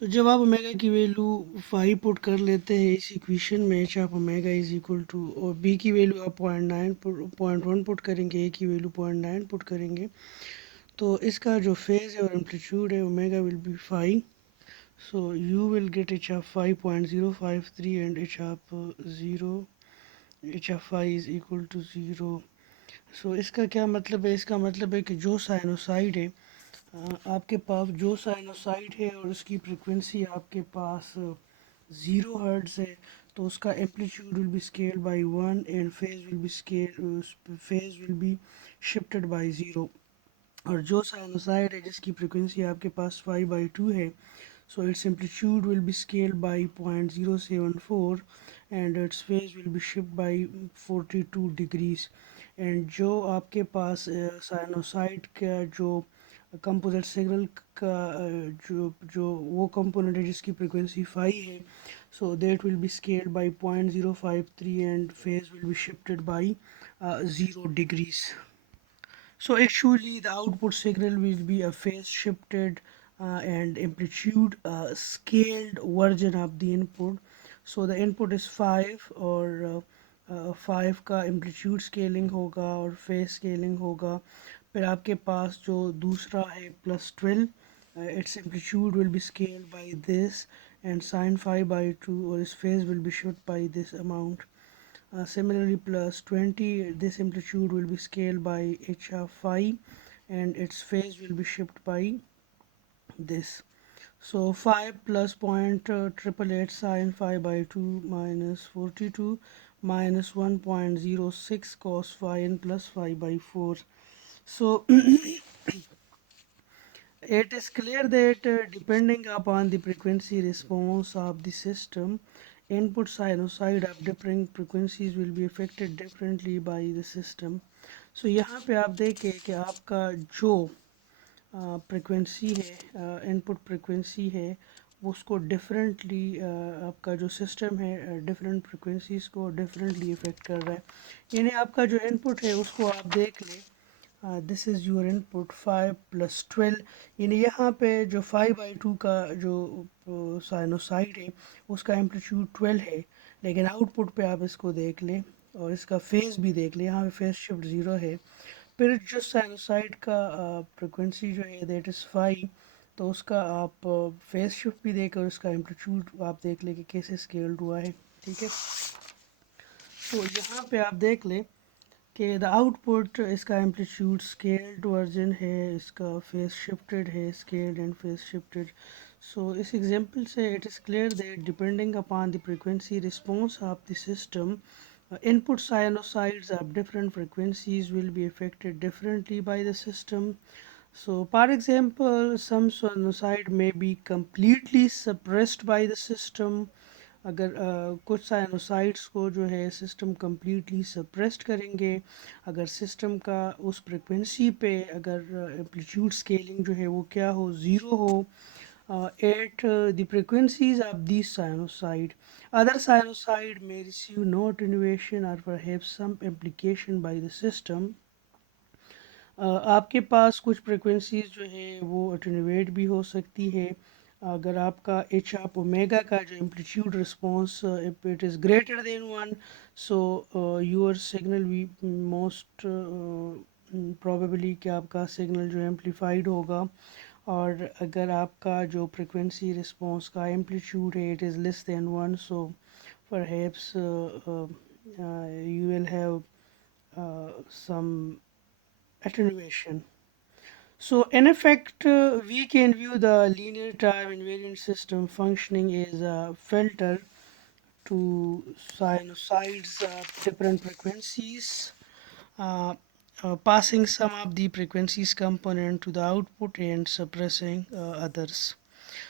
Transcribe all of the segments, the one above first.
تو جب آپ اومیگا کی ویلو 5 پٹ کر لیتے ہیں اس ایکویشن میں H of omega is equal to, اور بی کی ویلو آپ 0.1 پٹ کریں گے، اے کی ویلو 0.9 پٹ کریں گے، تو اس کا جو فیز ہے اور ایمپلیٹیوڈ ہے omega will be 5. So you will get h of 5.053 and h of 0, h of 5 is equal to 0. So اس کا کیا مطلب ہے؟ اس کا مطلب ہے کہ جو سائنوسائڈ ہے، آپ کے پاس جو سائنوسائڈ ہے اور اس کی فریکوینسی آپ کے پاس 0 ہرٹز ہے، تو اس کا amplitude will be scale by 1 and phase will be shifted by 0. اور جو سائنوسائڈ ہے جس کی فریکوینسی آپ کے پاس 5/2 ہے، so its amplitude will be scaled by 0.074 and its phase will be shifted by 42 degrees. And جو آپ کے پاس سائنوسائڈ کا جو کمپوزٹ سگنل کا جو وہ کمپوننٹ ہے جس کی فریکوینسی 5 ہے، so that will be scaled by 0.053 and phase will be shifted by 0 degrees. So actually the output signal will be a phase shifted and amplitude scaled version of the input. So the input is 5 اور 5 کا amplitude scaling ہوگا اور phase scaling ہوگا. پھر آپ کے پاس جو دوسرا ہے +12, its amplitude will be scaled by this and sin 5/2 اور its phase will be shifted by this amount. Similarly +20, this amplitude will be scaled by h of 5 and its phase will be shifted by this. So 5 plus 0.888 sin 5/2 minus 42 minus 1.06 cos phi n plus 5/4. So it is clear that depending upon the frequency response of the system, input sinusoid of different frequencies will be affected differently by the system. So یہاں پہ آپ دیکھیں کہ آپ کا جو frequency ہے، input frequency ہے، اس کو ڈفرینٹلی آپ کا جو سسٹم ہے ڈفرینٹ فریکوینسیز کو ڈفرینٹلی افیکٹ کر رہا ہے. یعنی آپ کا جو انپٹ ہے اس کو آپ دیکھ لیں، دس از یور انپٹ 5 + 12. یعنی یہاں پہ جو 5/2 کا جو سائنوسائڈ ہے اس کا ایمپلیٹیوڈ 12 ہے، لیکن آؤٹ پٹ پہ آپ اس کو دیکھ لیں اور اس کا فیز بھی دیکھ لیں، یہاں پہ فیز شفٹ 0 ہے. پھر جو سائنوسائڈ کا فریکوینسی جو ہے دیٹ از 5، تو اس کا آپ فیز شفٹ بھی دیکھ کر اس کا ایمپلیٹیوڈ آپ دیکھ لیں کہ کیسے اسکیلڈ ہوا ہے. ٹھیک ہے، تو یہاں پہ آپ دیکھ لیں کہ دا آؤٹ پٹ اس کا ایمپلیٹیوڈ اسکیلڈ ورژن ہے، اس کا فیز شفٹڈ ہے، scaled and phase shifted. So اس ایگزامپل سے it is clear that depending upon the frequency response of the system, input sinusoids of different frequencies will be affected differently by the system. So for example, some sinusoid may be completely suppressed by the system. اگر کچھ سائنوسائڈس کو جو ہے system completely suppressed کریں گے اگر system کا اس frequency پہ اگر ایمپلیٹیوڈ اسکیلنگ جو ہے وہ کیا ہو، 0 ہو at the frequencies of these sinusoid. Other sinusoid may receive no attenuation or perhaps some amplification by the system. آپ کے پاس کچھ فریکوینسیز جو ہے وہ اٹینویٹ بھی ہو سکتی ہے. اگر آپ کا ایچ آف اومیگا کا جو amplitude response if it is greater than 1، so your signal we most probably کہ آپ کا سگنل جو ایمپلیفائڈ ہوگا. اور اگر آپ کا جو فریکوینسی رسپانس کا ایمپلیٹیوڈ ہے it is less than 1، so perhaps you will have some attenuation. So in effect, we can view the linear time invariant system functioning as a filter to sinusoids of different frequencies, passing some of the frequencies component to the output and suppressing others.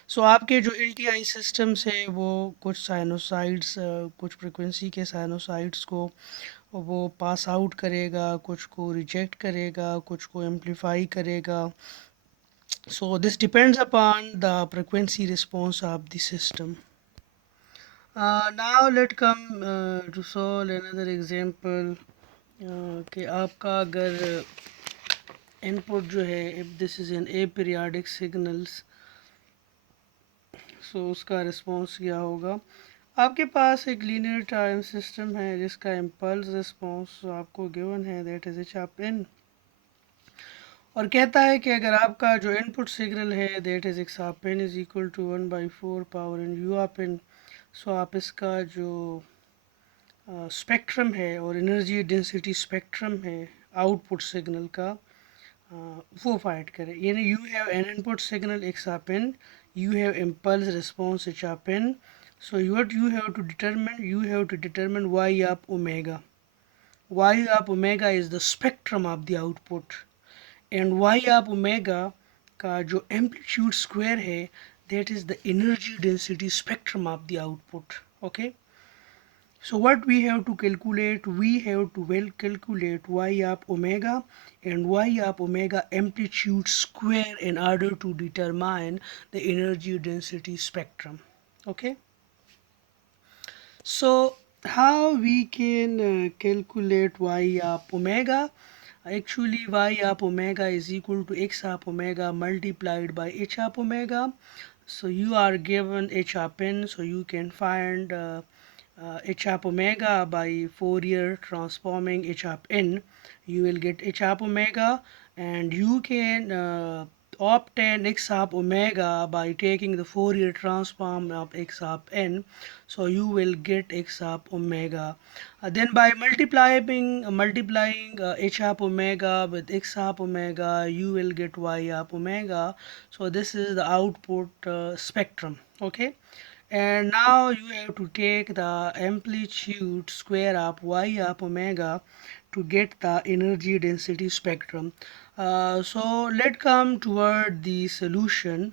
سو آپ کے جو L T I systems ہے وہ کچھ سائنوسائڈس کچھ frequency کے سائنوسائڈس کو وہ پاس آؤٹ کرے گا، کچھ کو ریجیکٹ کرے گا، کچھ کو ایمپلیفائی کرے گا. So this depends upon the frequency response of the system. Now let come to solve another example کہ آپ کا اگر ان پٹ جو ہے if this is an aperiodic signals so اس کا رسپانس کیا ہوگا. آپ کے پاس ایک لینئر ٹائم سسٹم ہے جس کا امپلس رسپانس آپ کو گیون ہے دیٹ از ایچ آپ ان، اور کہتا ہے کہ اگر آپ کا جو ان پٹ سگنل ہے that is x of n is equal to 1/4 power n u of n, سو آپ اس کا جو اسپیکٹرم ہے اور انرجی ڈینسٹی اسپیکٹرم ہے آؤٹ پٹ سگنل کا وہ فائنڈ کریں. یعنی you have an input signal x of n, you have impulse response h of n, so what you have to determine y up omega. Y up omega is the spectrum of the output, and y up omega کا جو amplitude square ہے that is the energy density spectrum of the output. Okay, so what we have to calculate, we have to calculate y up omega and y up omega amplitude square in order to determine the energy density spectrum. Okay, so how we can calculate y up omega? Actually y up omega is equal to x up omega multiplied by h up omega. So you are given h up n, so you can find h up omega by Fourier transforming h up n. You will get h up omega, and you can obtain x up omega by taking the Fourier transform of x up n, so you will get x up omega. Then by multiplying h up omega with x up omega, you will get y up omega. So this is the output spectrum. Okay, and now you have to take the amplitude square of y up omega to get the energy density spectrum. So let's come toward the solution.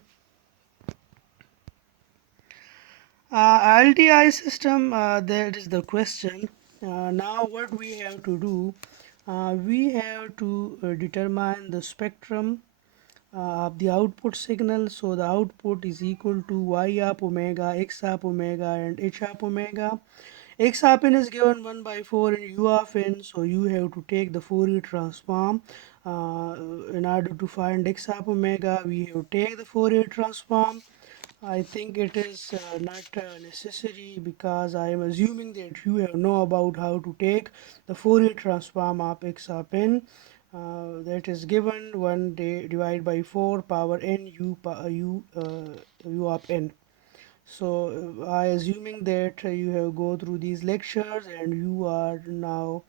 LTI system, that is the question. Now what we have to do, we have to determine the spectrum of the output signal. So the output is equal to y up omega, x up omega, and h up omega. X up n is given 1/4 in u of n, so you have to take the Fourier transform. In order to find x up omega, we have to take the Fourier transform. I think it is not necessary, because I am assuming that you have know about how to take the Fourier transform of x of n. That is given 1 divided by 4 power n u of n. So I assuming that you have go through these lectures and you are now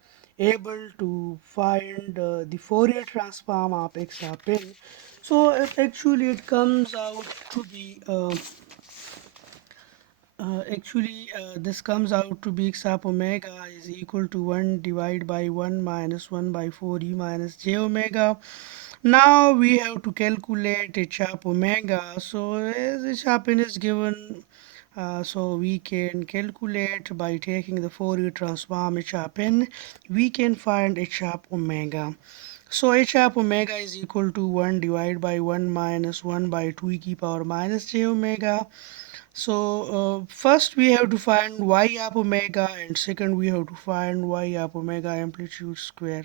able to find the Fourier transform of x of n. So actually it comes out to be this comes out to be x up omega is equal to 1 divided by 1 minus 1/4 e minus j omega. Now we have to calculate h up omega. So as h up n is given, so we can calculate by taking the Fourier transform h up n, we can find h up omega. So h up omega is equal to 1 divided by 1 minus 1/2 e power minus j omega. So first we have to find y up omega, and second we have to find y up omega amplitude square.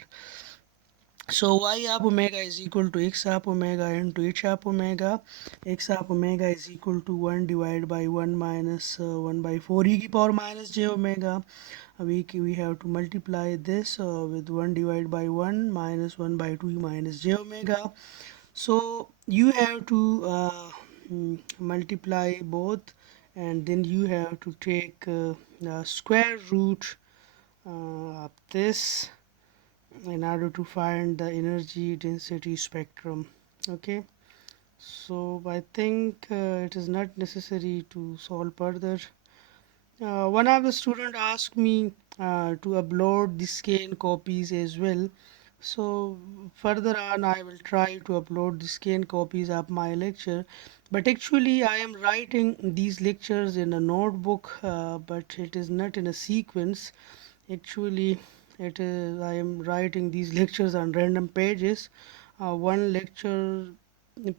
So y up omega is equal to x up omega into h up omega. X up omega is equal to 1 divided by 1 minus 1/4 e power minus j omega. We have to multiply this with 1 divided by 1 minus 1/2 e minus j omega. So you have to multiply both, and then you have to take the square root of this in order to find the energy density spectrum. Okay, so I think it is not necessary to solve further. One of the student asked me to upload the scan copies as well. So further on I will try to upload the scan copies of my lecture, but actually I am writing these lectures in a notebook, but it is not in a sequence. Actually it is, I am writing these lectures on random pages. One lecture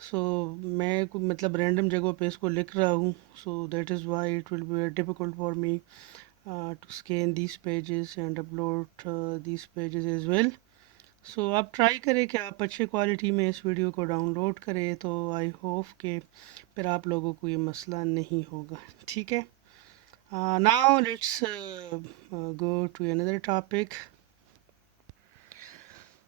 سو میں مطلب random جگہوں پہ اس کو لکھ رہا ہوں. So that is why it will be difficult for me to scan these pages and upload these pages as well. So آپ try کریں کہ آپ اچھے کوالٹی میں اس ویڈیو کو ڈاؤن لوڈ کریں, تو آئی ہوپ کہ پھر آپ لوگوں کو یہ مسئلہ نہیں ہوگا. ٹھیک ہے. Now let's go to another topic.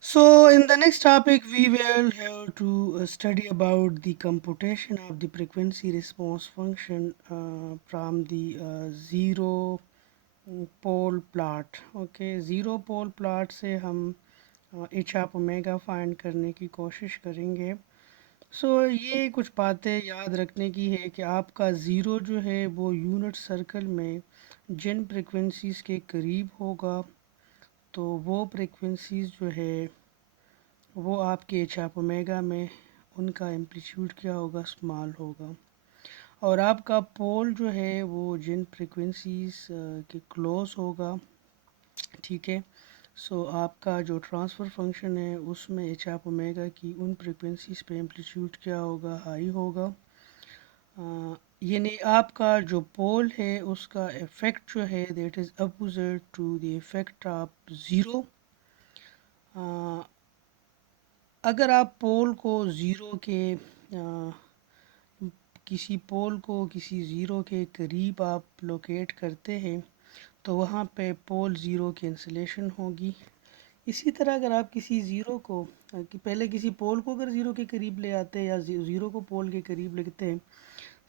So in the next topic we will have to study about the computation of the frequency response function from the zero pole plot. Okay, zero pole plot سے ہم H of omega find کرنے کی کوشش کریں گے. سو یہ کچھ باتیں یاد رکھنے کی ہے کہ آپ کا زیرو جو ہے وہ یونٹ سرکل میں جن فریکوینسیز کے قریب ہوگا تو وہ فریکوینسیز جو ہے وہ آپ کے ایچ آپ اومیگا میں ان کا ایمپلیٹیوڈ کیا ہوگا, اسمال ہوگا. اور آپ کا پول جو ہے وہ جن فریکوینسیز کے کلوز ہوگا. ٹھیک ہے. سو آپ کا جو ٹرانسفر فنکشن ہے اس میں ایچ آپ اومیگا کی ان فریکوینسیز پہ ایمپلیٹیوڈ کیا ہوگا, ہائی ہوگا. یعنی آپ کا جو پول ہے اس کا افیکٹ جو ہے that is opposite to the effect of zero. اگر آپ پول کو زیرو کے کسی پول کو کسی زیرو کے قریب آپ لوکیٹ کرتے ہیں تو وہاں پہ پول زیرو کی انسلیشن ہوگی. اسی طرح اگر آپ کسی زیرو کو پہلے کسی پول کو اگر زیرو کے قریب لے آتے ہیں یا زیرو کو پول کے قریب لگتے ہیں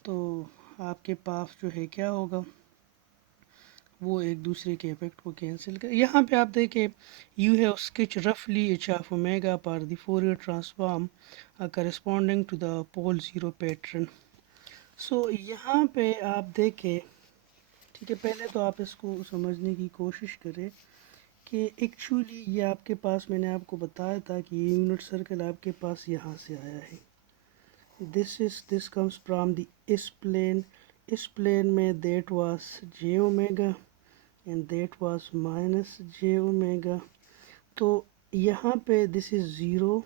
تو آپ کے پاس جو ہے کیا ہوگا, وہ ایک دوسرے کے افیکٹ کو کینسل کر. یہاں پہ آپ دیکھیں یو ہیو اسکیچ رفلی ایچ آف اومیگا پر the Fourier transform corresponding to the pole zero pattern. So یہاں پہ آپ دیکھیں, ٹھیک ہے, پہلے تو آپ اس کو سمجھنے کی کوشش کریں کہ ایکچولی یہ آپ کے پاس, میں نے آپ کو بتایا تھا کہ یہ یونٹ سرکل آپ کے پاس یہاں سے آیا ہے. This comes from the s plane میں that was j omega and that was minus j omega. تو یہاں پہ دس از زیرو,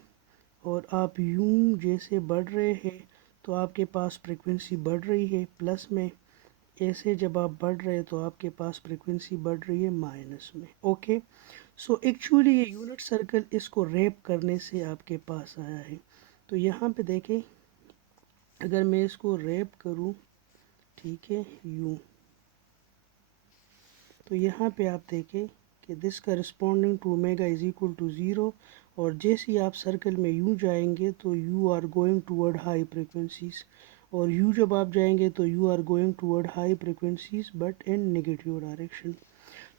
اور آپ یوں جیسے بڑھ رہے ہیں تو آپ کے پاس فریکوینسی بڑھ رہی ہے پلس میں, ایسے جب آپ بڑھ رہے تو آپ کے پاس فریکوینسی بڑھ رہی ہے مائنس میں. اوکے. سو ایکچولی یہ یونٹ سرکل اس کو ریپ کرنے سے آپ کے پاس آیا ہے. تو یہاں پہ دیکھیں اگر میں اس کو ریپ کروں, ٹھیک ہے, یوں, تو یہاں پہ آپ دیکھیں کہ this corresponding to omega is equal to zero, اور جیسے ہی آپ سرکل میں یوں جائیں گے تو you are going toward high frequencies, اور یو جب آپ جائیں گے تو you are going toward high frequencies but in negative direction.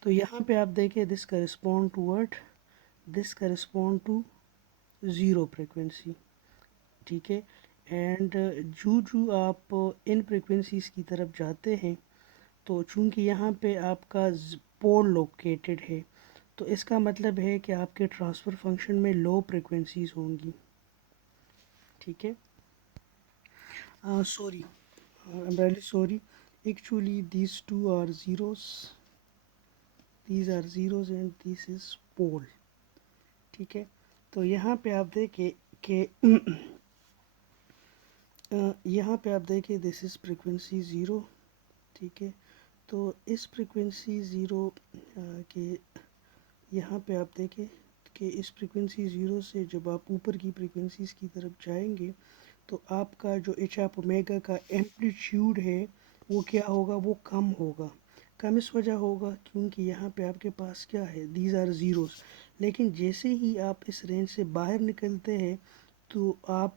تو یہاں پہ آپ دیکھیں this correspond to zero frequency. ٹھیک ہے. اینڈ جو آپ ان فریکوینسیز کی طرف جاتے ہیں تو چونکہ یہاں پہ آپ کا پول لوکیٹڈ ہے تو اس کا مطلب ہے کہ آپ کے ٹرانسفر فنکشن میں لو فریکوینسیز ہوں گی. ٹھیک ہے. Sorry, I'm really sorry. Actually these two are zeros. These are zeros and this is pole. ٹھیک ہے. تو یہاں پہ آپ دیکھیں کہ یہاں پہ آپ دیکھیں دس از فریکوینسی زیرو. ٹھیک ہے. تو اس فریکوینسی زیرو کے یہاں پہ آپ دیکھیں کہ اس فریکوینسی زیرو سے جب آپ اوپر کی فریکوینسیز کی طرف جائیں گے تو آپ کا جو ایچ آپ اومیگا کا ایمپلیٹیوڈ ہے وہ کیا ہوگا, وہ کم ہوگا. کم اس وجہ ہوگا کیونکہ یہاں پہ آپ کے پاس کیا ہے, دیز آر زیروز. لیکن جیسے ہی آپ اس رینج سے باہر نکلتے ہیں تو آپ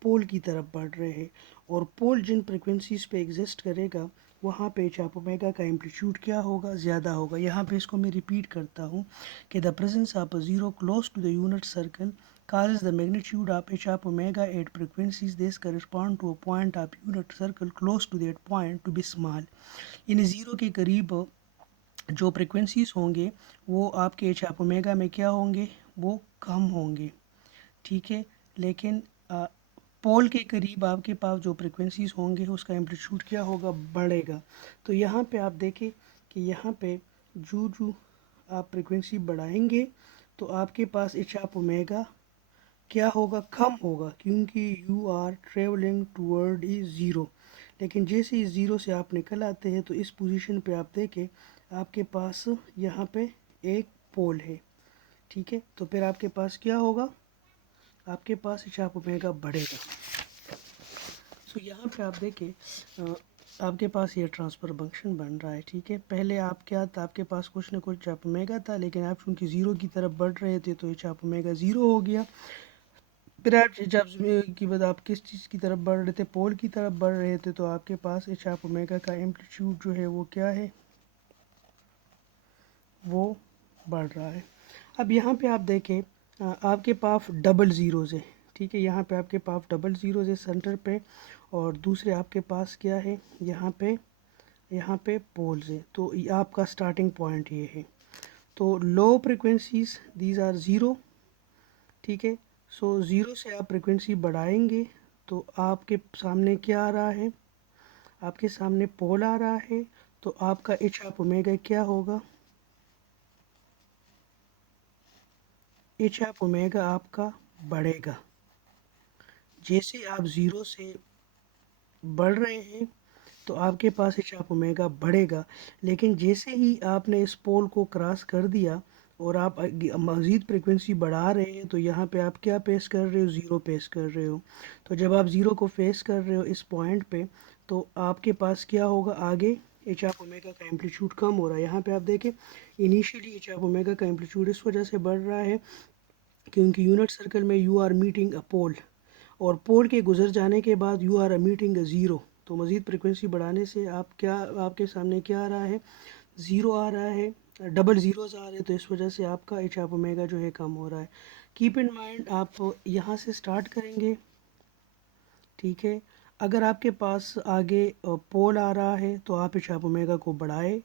پول کی طرف بڑھ رہے ہیں, اور پول جن فریکوینسیز پہ ایگزسٹ کرے گا وہاں پہ ایچ آپ اومیگا کا ایمپلیٹیوڈ کیا ہوگا, زیادہ ہوگا. یہاں پہ اس کو میں ریپیٹ کرتا ہوں کہ the presence of a zero close to the unit circle causes the magnitude of h of omega at frequencies this correspond to a point of unit circle close to that point to be small. یعنی zero کے قریب جو frequencies ہوں گے وہ آپ کے H of omega میں کیا ہوں گے, وہ کم ہوں گے. ٹھیک ہے. لیکن پول کے قریب آپ کے پاس جو فریکوینسیز ہوں گے اس کا ایمپلیٹیوڈ کیا ہوگا, بڑھے گا. تو یہاں پہ آپ دیکھیں کہ یہاں پہ جو آپ فریکوینسی بڑھائیں گے تو آپ کے پاس ایچ آپ اومیگا کیا ہوگا؟ کم ہوگا، کیونکہ you are travelling toward zero. لیکن جیسے ہی زیرو سے آپ نکل آتے ہیں تو اس پوزیشن پہ آپ دیکھیں آپ کے پاس یہاں پہ ایک پول ہے. ٹھیک ہے، تو پھر آپ کے پاس کیا ہوگا؟ آپ کے پاس چاپ اومیگا بڑھے گا. سو یہاں پہ آپ دیکھیں آپ کے پاس یہ ٹرانسفر فنکشن بن رہا ہے. ٹھیک ہے، پہلے آپ کیا تھا، آپ کے پاس کچھ نہ کچھ چاپ اومیگا تھا، لیکن آپ چونکہ زیرو کی طرف بڑھ رہے تھے تو یہ چاپ اومیگا زیرو ہو گیا. پھر آپ جب کی بعد آپ کس چیز کی طرف بڑھ رہے تھے؟ پول کی طرف بڑھ رہے تھے، تو آپ کے پاس ایچ آپ اومیگا کا ایمپلیٹیوڈ جو ہے وہ کیا ہے؟ وہ بڑھ رہا ہے. اب یہاں پہ آپ دیکھیں آپ کے پاس ڈبل زیروز ہے. ٹھیک ہے، یہاں پہ آپ کے پاس ڈبل زیروز ہے سینٹر پہ، اور دوسرے آپ کے پاس کیا ہے؟ یہاں پہ پولز ہے. تو آپ کا سٹارٹنگ پوائنٹ یہ ہے. تو لو فریکوینسیز دیز آر زیرو. ٹھیک ہے، سو زیرو سے آپ فریکوینسی بڑھائیں گے تو آپ کے سامنے کیا آ رہا ہے؟ آپ کے سامنے پول آ رہا ہے. تو آپ کا ایچ آپ اومیگا کیا ہوگا؟ ایچ آپ اومیگا آپ کا بڑھے گا. جیسے آپ زیرو سے بڑھ رہے ہیں تو آپ کے پاس ایچ آپ اومیگا بڑھے گا. لیکن جیسے ہی آپ نے اس پول کو کراس کر دیا اور آپ مزید فریکوینسی بڑھا رہے ہیں تو یہاں پہ آپ کیا پیش کر رہے ہو؟ زیرو پیش کر رہے ہو. تو جب آپ زیرو کو فیس کر رہے ہو اس پوائنٹ پہ تو آپ کے پاس کیا ہوگا؟ آگے ایچ آپ اومیگا کا ایمپلیٹیوڈ کم ہو رہا ہے. یہاں پہ آپ دیکھیں انیشیلی ایچ آپ اومیگا کا ایمپلیٹیوڈ اس وجہ سے بڑھ رہا ہے کیونکہ یونٹ سرکل میں you are meeting a pole, اور پول کے گزر جانے کے بعد you are meeting a zero. تو مزید فریکوینسی بڑھانے سے آپ کے سامنے کیا آ رہا ہے؟ زیرو آ رہا ہے، ڈبل زیروز آ رہے ہیں. تو اس وجہ سے آپ کا ایچ آپ اومیگا جو ہے کم ہو رہا ہے. کیپ ان مائنڈ آپ یہاں سے سٹارٹ کریں گے. ٹھیک ہے، اگر آپ کے پاس آگے پول آ رہا ہے تو آپ ایچ آپ اومیگا کو بڑھائے.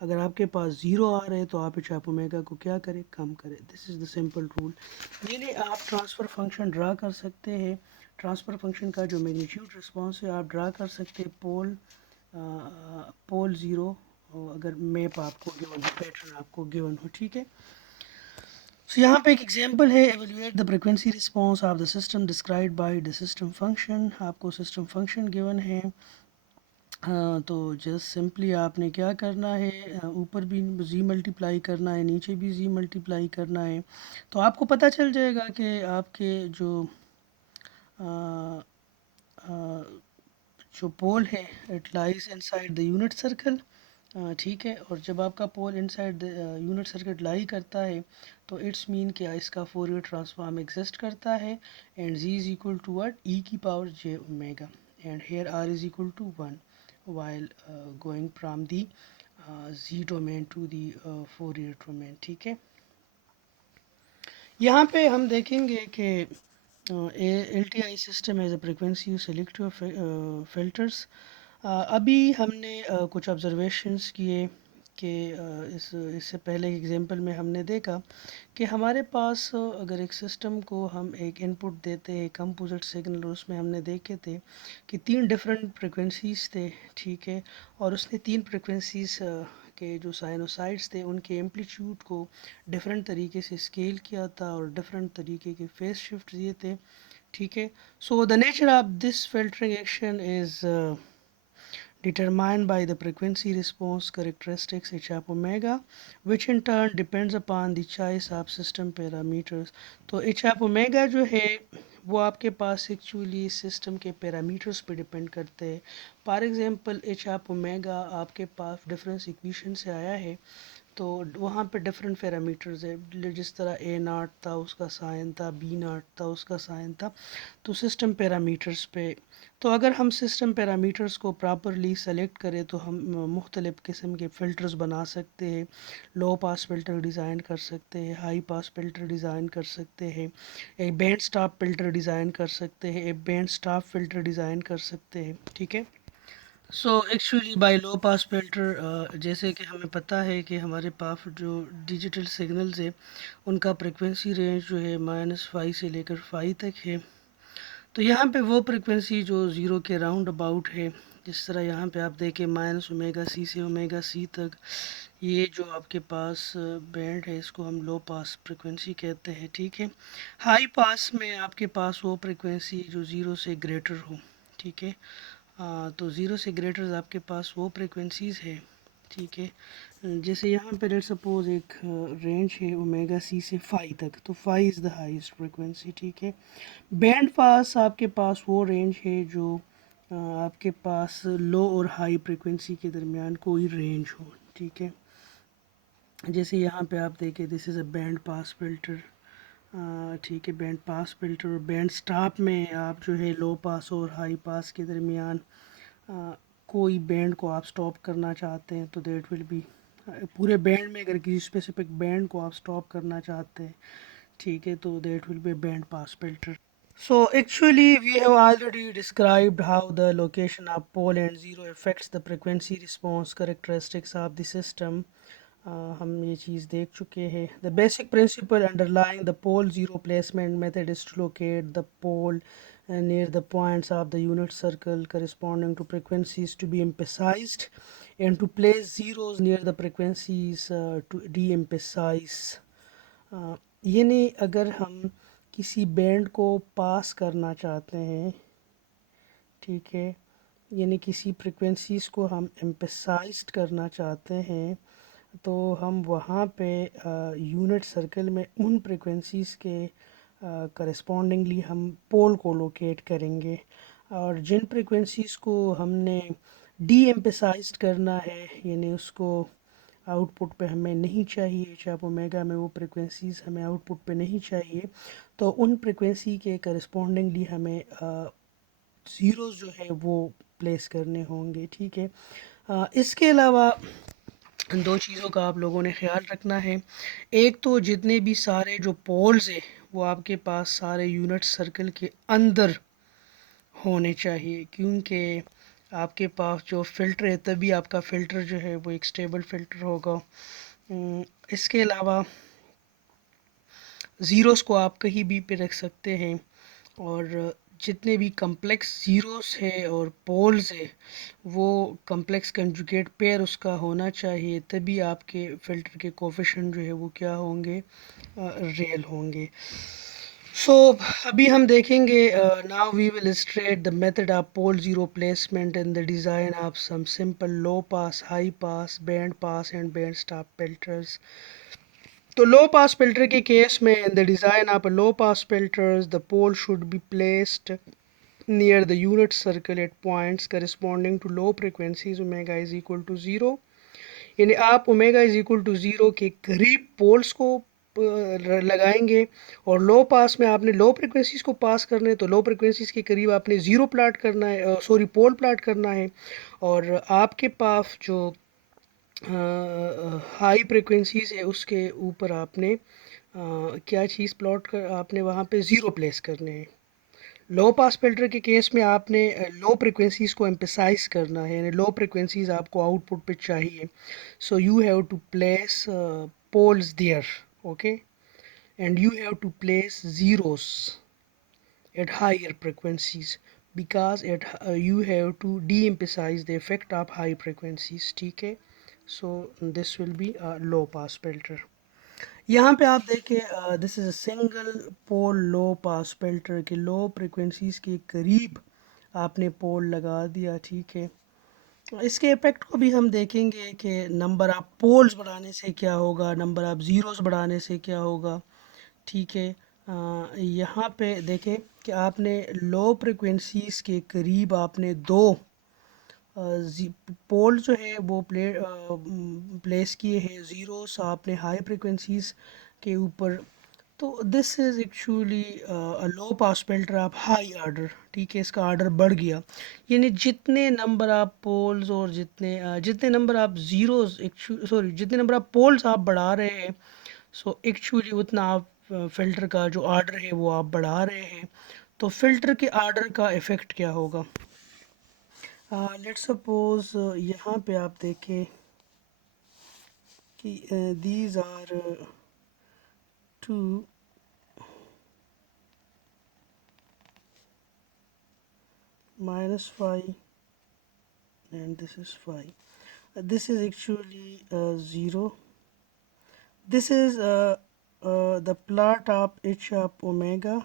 اگر آپ کے پاس زیرو آ رہے تو آپ ایچ آپ اومیگا کو کیا کریں؟ کم کریں. دس از دا سمپل رول. یعنی آپ ٹرانسفر فنکشن ڈرا کر سکتے ہیں. ٹرانسفر فنکشن کا جو میگنیٹیوڈ رسپانس ہے آپ ڈرا کر سکتے ہیں. پول زیرو، اگر میپ آپ کو گیون ہو، پیٹرن آپ کو گیون ہو. ٹھیک ہے، سو یہاں پہ ایک ایگزامپل ہے، evaluate the frequency response of the system described by the system function. آپ کو سسٹم فنکشن گیون ہے. تو جسٹ سمپلی آپ نے کیا کرنا ہے، اوپر بھی زی ملٹیپلائی کرنا ہے، نیچے بھی زی ملٹیپلائی کرنا ہے. تو آپ کو پتہ چل جائے گا کہ آپ کے جو پول ہے it lies in side the unit circle. ٹھیک ہے، اور جب آپ کا پول ان سائڈ یونٹ سرکٹ لائی کرتا ہے تو اٹس مین کہ اس کا فوریر ٹرانسفارم ایگزسٹ کرتا ہے. And z is equal to what? E کی power j omega. And here r is equal to 1 while going from the z domain to the Fourier domain. ٹھیک ہے، یہاں پہ ہم دیکھیں گے کہ L T I system as a frequency selective filters. ابھی ہم نے کچھ آبزرویشنس کیے کہ اس سے پہلے ایگزامپل میں ہم نے دیکھا کہ ہمارے پاس اگر ایک سسٹم کو ہم ایک ان پٹ دیتے ہیں کمپوزٹ سگنل، اور اس میں ہم نے دیکھے تھے کہ 3 ڈفرینٹ فریکوینسیز تھے. ٹھیک ہے، اور اس نے 3 فریکوینسیز کے جو سائنوسائڈس تھے ان کے ایمپلیٹیوڈ کو ڈفرینٹ طریقے سے اسکیل کیا تھا اور ڈفرینٹ طریقے کے فیس شفٹ دیے تھے. ٹھیک ہے، so the nature of this filtering action is determined by the frequency response characteristics H of omega, which in turn depends upon the choice of system parameters. تو H of omega جو ہے وہ آپ کے پاس ایکچولی سسٹم کے parameters پہ depend کرتے ہیں. For example H of omega آپ کے پاس ڈفرینس ایکویشن سے آیا ہے تو وہاں پہ ڈفرینٹ پیرامیٹرز ہے. جس طرح اے ناٹ تھا اس کا سائن تھا، بی ناٹ تھا اس کا سائن تھا. تو سسٹم پیرامیٹرز پہ، تو اگر ہم سسٹم پیرامیٹرز کو پراپرلی سلیکٹ کریں تو ہم مختلف قسم کے فلٹرز بنا سکتے ہیں. لو پاس فلٹر ڈیزائن کر سکتے ہیں، ہائی پاس فلٹر ڈیزائن کر سکتے ہیں، ایک بینڈ سٹاپ فلٹر ڈیزائن کر سکتے ہیں، ایک بینڈ سٹاپ فلٹر ڈیزائن کر سکتے ہیں. ٹھیک ہے، so actually by low pass filter جیسے کہ ہمیں پتہ ہے کہ ہمارے پاس جو ڈیجیٹل سگنلز ہے ان کا فریکوینسی رینج جو ہے -5 سے لے کر 5 تک ہے. تو یہاں پہ وہ فریکوینسی جو زیرو کے راؤنڈ اباؤٹ ہے، جس طرح یہاں پہ آپ دیکھیں مائنس اومیگا سی سے اومیگا سی تک، یہ جو آپ کے پاس بینڈ ہے اس کو ہم لو پاس فریکوینسی کہتے ہیں، ٹھیک ہے۔ ہائی پاس میں آپ کے پاس وہ فریکوینسی جو زیرو سے گریٹر ہو، ٹھیک ہے۔ تو زیرو سے گریٹر آپ کے پاس وہ فریکوینسیز ہے، ٹھیک ہے۔ جیسے یہاں پہ لیٹ سپوز ایک رینج ہے اومیگا سی سے فائی تک، تو phi is the highest frequency, ٹھیک ہے۔ بینڈ پاس آپ کے پاس وہ رینج ہے جو آپ کے پاس لو اور ہائی فریکوینسی کے درمیان کوئی رینج ہو، ٹھیک ہے۔ جیسے یہاں پہ آپ دیکھیں دس از اے بینڈ پاس فلٹر، ٹھیک ہے۔ بینڈ پاس فلٹر اور بینڈ سٹاپ میں آپ جو ہے لو پاس اور ہائی پاس کے درمیان کوئی بینڈ کو آپ سٹاپ کرنا چاہتے ہیں تو دیٹ ول بی پورے بینڈ میں، اگر کسی اسپیسیفک بینڈ کو آپ سٹاپ کرنا چاہتے ہیں، ٹھیک ہے، تو that will be band pass filter. So actually we have already described how the location of pole and zero affects the frequency response characteristics of the system. ہم یہ چیز دیکھ چکے ہیں. The basic principle underlying the pole zero placement method is to locate the pole near the points of the unit circle corresponding to frequencies to be emphasized and to place zeros near the frequencies to de-emphasize. یعنی اگر ہم کسی band کو پاس کرنا چاہتے ہیں، ٹھیک ہے، یعنی کسی فریکوینسیز کو ہم ایمپیسائزڈ کرنا چاہتے ہیں، تو ہم وہاں پہ یونٹ سرکل میں ان فریکوینسیز کے کرسپونڈنگلی ہم پول کو لوکیٹ کریں گے، اور جن فریکوینسیز کو ہم نے ڈی ایمپیسائزڈ کرنا ہے، یعنی اس کو آؤٹ پٹ پہ ہمیں نہیں چاہیے، چاپ اومیگا میں وہ فریکوینسیز ہمیں آؤٹ پٹ پہ نہیں چاہیے، تو ان فریکوینسی کے کرسپونڈنگلی ہمیں زیروز جو ہے وہ پلیس کرنے ہوں گے، ٹھیک ہے۔ اس کے علاوہ دو چیزوں کا آپ لوگوں نے خیال رکھنا ہے. ایک تو جتنے بھی سارے جو پولز ہیں وہ آپ کے پاس سارے یونٹ سرکل کے اندر ہونے چاہیے، کیونکہ آپ کے پاس جو فلٹر ہے تبھی آپ کا فلٹر جو ہے وہ ایک سٹیبل فلٹر ہوگا. اس کے علاوہ زیروز کو آپ کہیں بھی پہ رکھ سکتے ہیں، اور جتنے بھی کمپلیکس زیروز ہے اور پولز ہے وہ کمپلیکس کنجوگیٹ پیر اس کا ہونا چاہیے، تبھی آپ کے فلٹر کے کوفیشنٹ جو ہے وہ کیا ہوں گے، ریئل ہوں گے. سو ابھی ہم دیکھیں گے now we will illustrate the method of pole zero placement and the design of some simple low pass, high pass, band pass and band stop filters. تو لو پاس فلٹر کے کیس میں in the design of a low pass filters the pole should be placed near the unit circle at points corresponding to low frequencies omega is equal to 0. یعنی آپ omega is equal to zero کے قریب poles کو لگائیں گے، اور لو پاس میں آپ نے لو فریکوینسیز کو پاس کرنا ہے تو لو فریکوینسیز کے قریب آپ نے زیرو پلاٹ کرنا ہے، پول پلاٹ کرنا ہے، اور آپ کے پاس جو ہائی فریکوینسیز ہے اس کے اوپر آپ نے کیا چیز پلاٹ کر آپ نے وہاں پہ زیرو پلیس کرنے ہیں. لو پاس فلٹر کے کیس میں آپ نے لو فریکوینسیز کو ایمپیسائز کرنا ہے، یعنی لو فریکوینسیز آپ کو آؤٹ پٹ پہ چاہیے، so you have to place poles there, okay, and you have to place zeros at higher frequencies because you have to de-emphasize the effect of high frequencies، ٹھیک ہے. So this will be low pass filter. یہاں پہ آپ دیکھیں دس از a single pool love pass filter کہ لو frequencies کے قریب آپ نے پول لگا دیا، ٹھیک ہے. اس کے افیکٹ کو بھی ہم دیکھیں گے کہ نمبر آف پولز بڑھانے سے کیا ہوگا، نمبر آف زیروز بڑھانے سے کیا ہوگا، ٹھیک ہے. یہاں پہ دیکھیں کہ آپ نے لو فریکوینسیز کے قریب آپ نے دو پول جو ہے وہ پلیس کیے ہیں، زیروز آپ نے ہائی فریکوینسیز کے اوپر، تو this is actually low pass filter of high order, ٹھیک ہے. اس کا آرڈر بڑھ گیا، یعنی جتنے نمبر آف پولز اور جتنے نمبر آف زیروز جتنے نمبر آف پولز آپ بڑھا رہے ہیں، سو ایکچولی اتنا آپ فلٹر کا جو آرڈر ہے وہ آپ بڑھا رہے ہیں. تو فلٹر کے آرڈر کا افیکٹ کیا ہوگا؟ لیٹ سپوز یہاں پہ آپ دیکھیں کہ these are to minus phi, and this is phi. This is actually 0. This is the plot of h of omega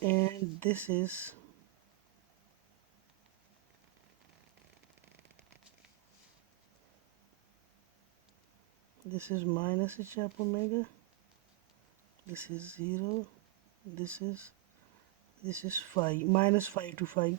and this is minus h of omega, this is 0, this is phi, minus phi to phi.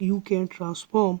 you can transform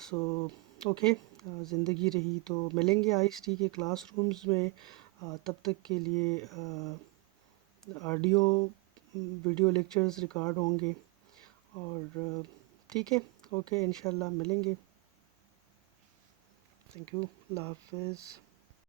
so okay, زندگی رہی تو ملیں گے I S T کے class rooms میں. تب تک کے لیے آڈیو ویڈیو لیکچرز ریکارڈ ہوں گے، اور ٹھیک ہے، اوکے انشاءاللہ ملیں گے. تھینک یو، اللہ حافظ.